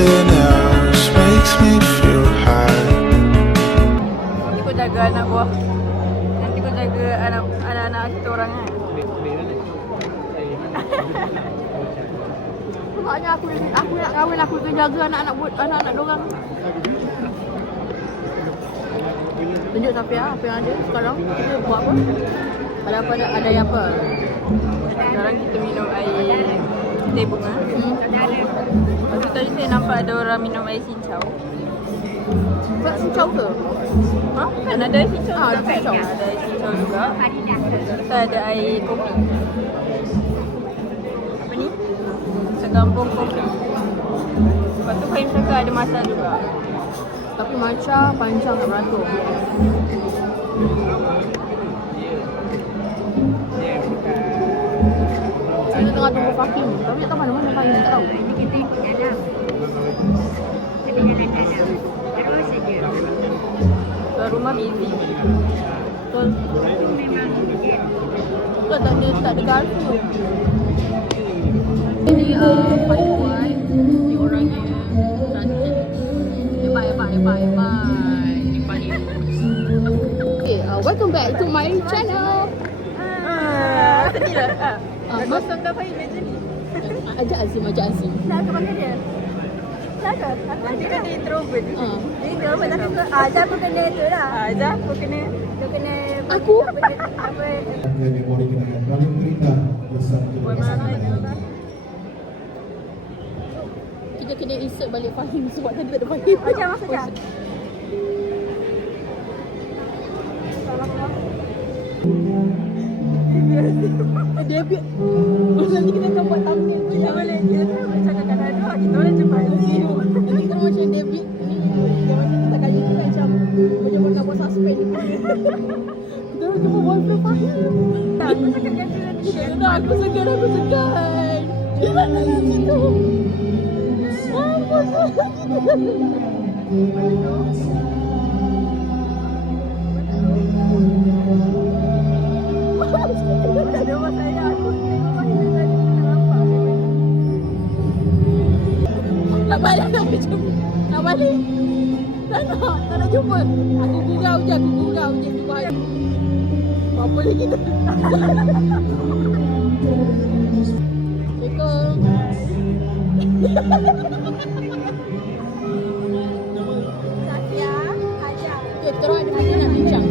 Nothing else makes me feel high. Nanti kau jaga anak buah. Nanti kau jaga anak-anak kita orang kan. Sebabnya aku nak kahwin, aku tu jaga anak-anak dorang. Tunjuk Safia apa yang ada sekarang. Kita buat apa? Ada yang apa? Sekarang kita minum air teh bunga. Lepas tu tadi saya nampak ada orang minum air cincau. Buat cincau ke? Ha? Kan ada air cincau. Ada cincau. Ada air cincau juga. Kita ada air kopi. Apa ni? Segampung kopi. Lepas tu Fahim cakap ada matcha juga. Tapi matcha panjang tak beratur. Saya tengah tunggu Fahim. Tapi tak tahu mana Fahim, tak tahu. Kita ikut dalam. Kita jalan dalam. Terus saja. Ke rumah busy. Betul. Itu memang dia. Betul tak ada garpu. Jadi Fahim buat ni orangnya cantik. Bye. Okay, welcome back to my channel. Sedih lah. Kosongkan Fahim macam ni. Ajak Azim. Nak ke mana dia? Nak ke? Nanti kan dia introvert. Dia introvert tapi Azhar pun kena tu lah. Azhar pun kena. Dia kena Aku? apa memori kenangan lalu cerita bersama pasangan. Kita kena insert balik Fahim sebab tadi tak ada Fahim. Macam masuk dah. Dia biar nanti kita akan buat thumbnail tu. Kita boleh macam kadang-kadang kita boleh cepat Azim. Nanti kita macam David ni. Tak kaya kita macam nak buat suspend. Kita orang jumpa boyfriend Fahim. Aku cakap kan tu nanti. Aku segan. Dia nak dalam situ. Ada orang saya aku tengok Fahim tadi tak nampak. Nak balik nak balik. Tak nak jumpa. Aku gurau je jumpa Fahim. Apa lagi kita? Assalamualaikum. Safia, Hajar. Okay, kita orang ada benda nak bincang.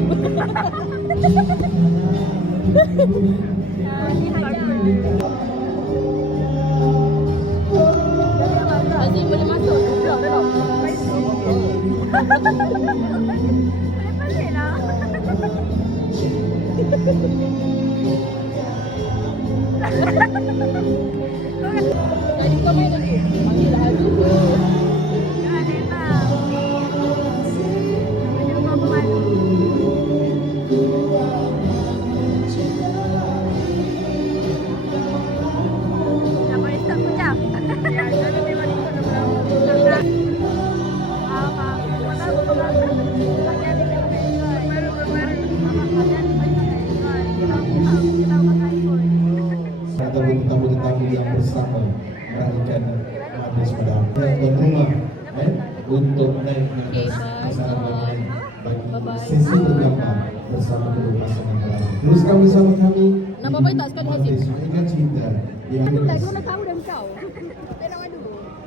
Ni Hajar. Azim boleh masuk. Belum. Balik lah. Tadi kau main lagi? Panggil lah Azim. Jangan memang. Macam kau pemalu. Dah boleh start puncak. Ya, jadi memang ikut nama. Faham. Atau tetamu-tetamu yang bersama meraihkan majlis pada tuan rumah untuk naiknya kesalahan bagi sesi pertama bersama kedua pasangan pelawak. Teruskan bersama kami. Nak bawa tak sekali Azim? Majlis cinta yang Aku tak nak tahu dah kau. Kita nak madu.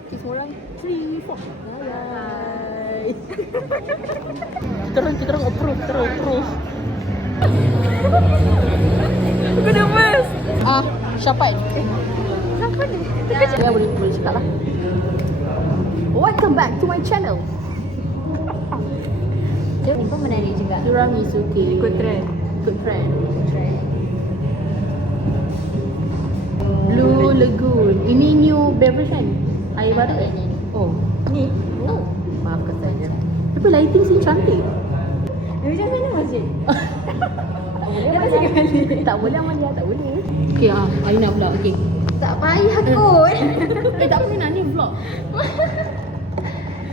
Okay, semua orang 3, 4. Bye. Kita orang approve. Aku nervous. Syafiq. Siapa ni? Ya, boleh cakap lah. Welcome back to my channel. Dia pun menarik juga. Diorang ni suka ikut trend. Blue Lagoon. Ini new beverage kan? Air baru kan? Oh, ni. Oh, maafkan saya. Tapi lighting sini cantik. Macam mana masjid? Tak boleh Amalia, tak boleh. Okey, Aina pula. Okey. Tak payah kot. Tak apa nak ni vlog.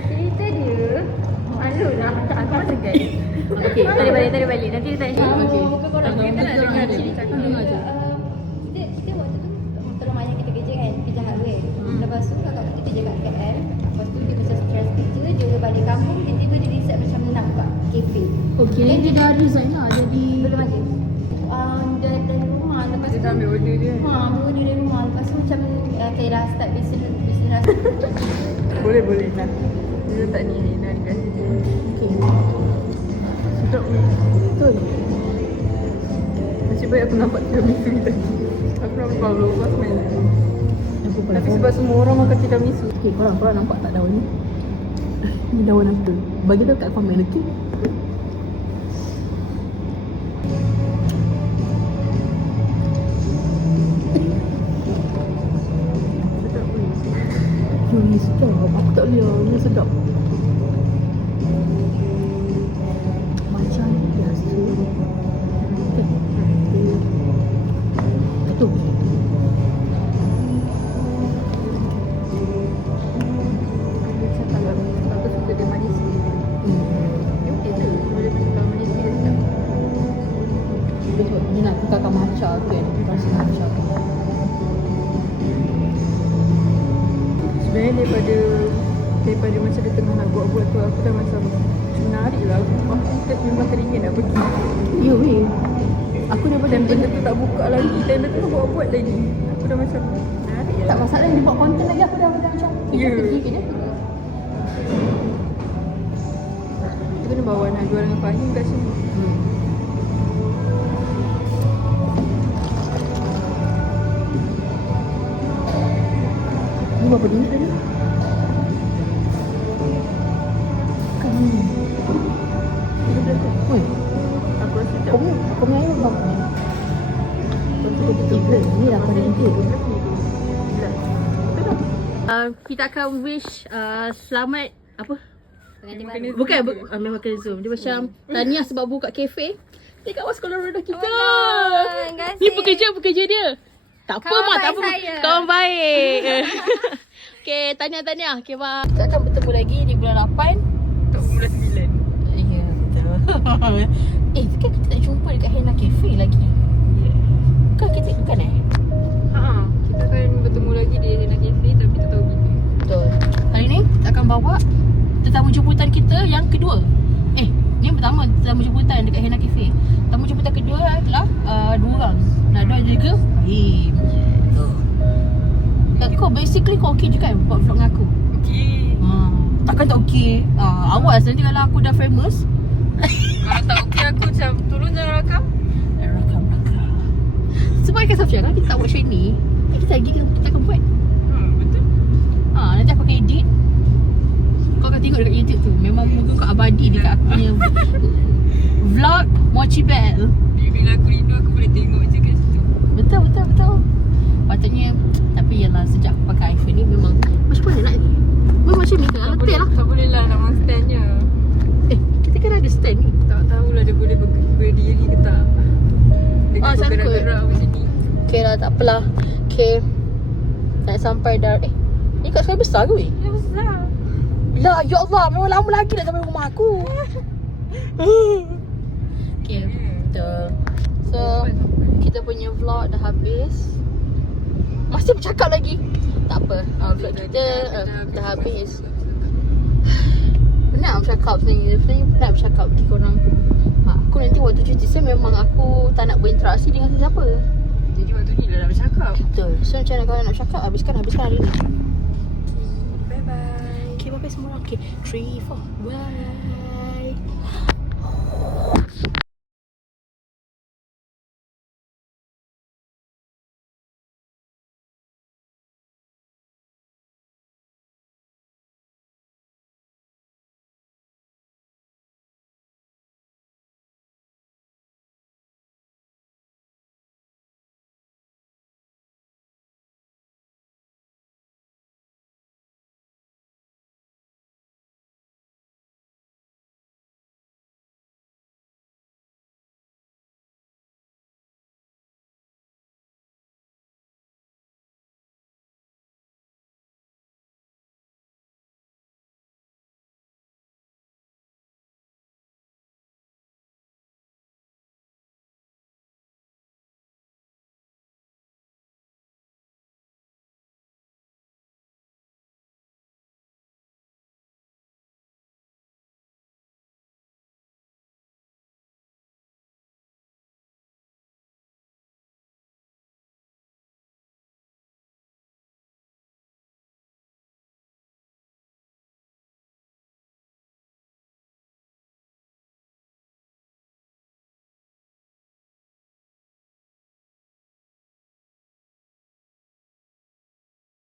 Cerita dia. Malu lah. Aku rasa guys. Okey, Tadi balik. Nanti dia tanya. Okey. Muka korang. Kita nak dengar cerita. Dengar je. Kita waktu tu tolong ayah kita kerja kan. Kerja hardware. Lepas tu kakak kita kerja kat KL. Lepas tu dia macam stress kerja, dia balik kampung, tiba-tiba dia decide macam nak buka kafe. Okay, dia dah resign lah jadi. Belum ada. Dari rumah, lepas tu Dia dah ambil order dia. ambil order dari rumah. Lepas tu macam okay dah start business. Boleh lah. Dia tak ni Hina dia kasi dia. Okay. Sedap ni. Betul. Nasib baik aku nampak tiramisu ni tadi. Aku nampak lupa smell. Tapi sebab semua orang makan tiramisu. Okay, korang nampak tak daun ni? Ni daun apa? Bagi tahu kat komen, okey? Sedap ni. Ni sedap. Aku tak boleh. Ni sedap. Macam biasa. Betul. Aku suka dia manis sikit. Dia okey tu. Boleh macam kalau manis sikit dia sedap. Dia nak tukarkan matcha tu kan. Rasa matcha tu. Sebenarnya daripada macam dia tengah nak buat-buat tu, aku dah macam menarik lah. Aku memang teringin nak pergi. Ya weh. Aku dah macam benda tu tak buka lagi. Dan dia tengah buat-buat lagi. Aku dah macam menarik lah. Tak masalah dia buat konten lagi, aku dah macam Ya. pergi ke dia. Kita kena bawa nak jual dengan Fahim kat sini. Ni berapa ringgit tadi? Kan ni. 13 Oi. Aku rasa tak. Kau punya air berapa ni? Ni lah pada ringgit. Kita akan wish selamat apa? Pengantin baru. Bukan memang kena zoom. Dia macam tahniah sebab buka kafe dekat bawah sekolah rendah kita. Terima kasih. Ni pekerja dia. Tak apa Kawan mak, tak baik apa. saya. Kawan baik. Okey, tahniah. Okey, bye. Kita akan bertemu lagi di bulan 8. Tak bulan 9. Ya, betul. Kan kita tak jumpa dekat Henna Cafe lagi. Bukan kita bukan Kita akan bertemu lagi di Hena Cafe tapi tak tahu bila. Betul. Hari ni kita akan bawa tetamu jemputan kita yang kedua. Ni yang pertama tetamu jemputan dekat Henna Cafe. Tetamu jemputan kedua adalah 2 orang. Nada juga Fahim. Dan kau basically kau okey je kan buat vlog dengan aku? Okey. Takkan tak okey. Awas nanti kalau aku dah famous. Kalau tak okey aku macam tolong jangan rakam. Rakam. Sebab kan Safia kan kita tak buat show ni. Kita akan buat. Betul. Nanti aku akan edit. Kau akan tengok dekat YouTube tu. Memang muka kau abadi dekat aku punya vlog Mochi Bell. Bila aku rindu aku boleh tengok je kat situ. Betul. Patutnya. Tapi yalah sejak aku pakai iPhone ni memang macam mana nak ni? Macam ni ke? Letih lah. Tak boleh lah nak orang standnya. Kita kan ada stand ni. Tak tahulah dia boleh berdiri ke tak. Dia Ah, sangkut. bergerak-gerak macam ni. Okay lah, tak apalah. Okay. Nak sampai dah. Ni kat sekolah besar ke weh? Ya besar. Lah, ya Allah. Memang lama lagi nak sampai rumah aku. Okay, betul. So, kita punya vlog dah habis. Masih bercakap lagi. Tak apa. Vlog kita dah habis. Penat bercakap sebenarnya. Penat bercakap dengan korang. Aku nanti waktu cuti saya memang aku tak nak berinteraksi dengan sesiapa. Jadi waktu ni dah nak bercakap. Betul. So macam mana kalau nak bercakap, habiskan hari ni. Bye bye. Okay, bye-bye semua orang. Okay, 3, 4. Bye.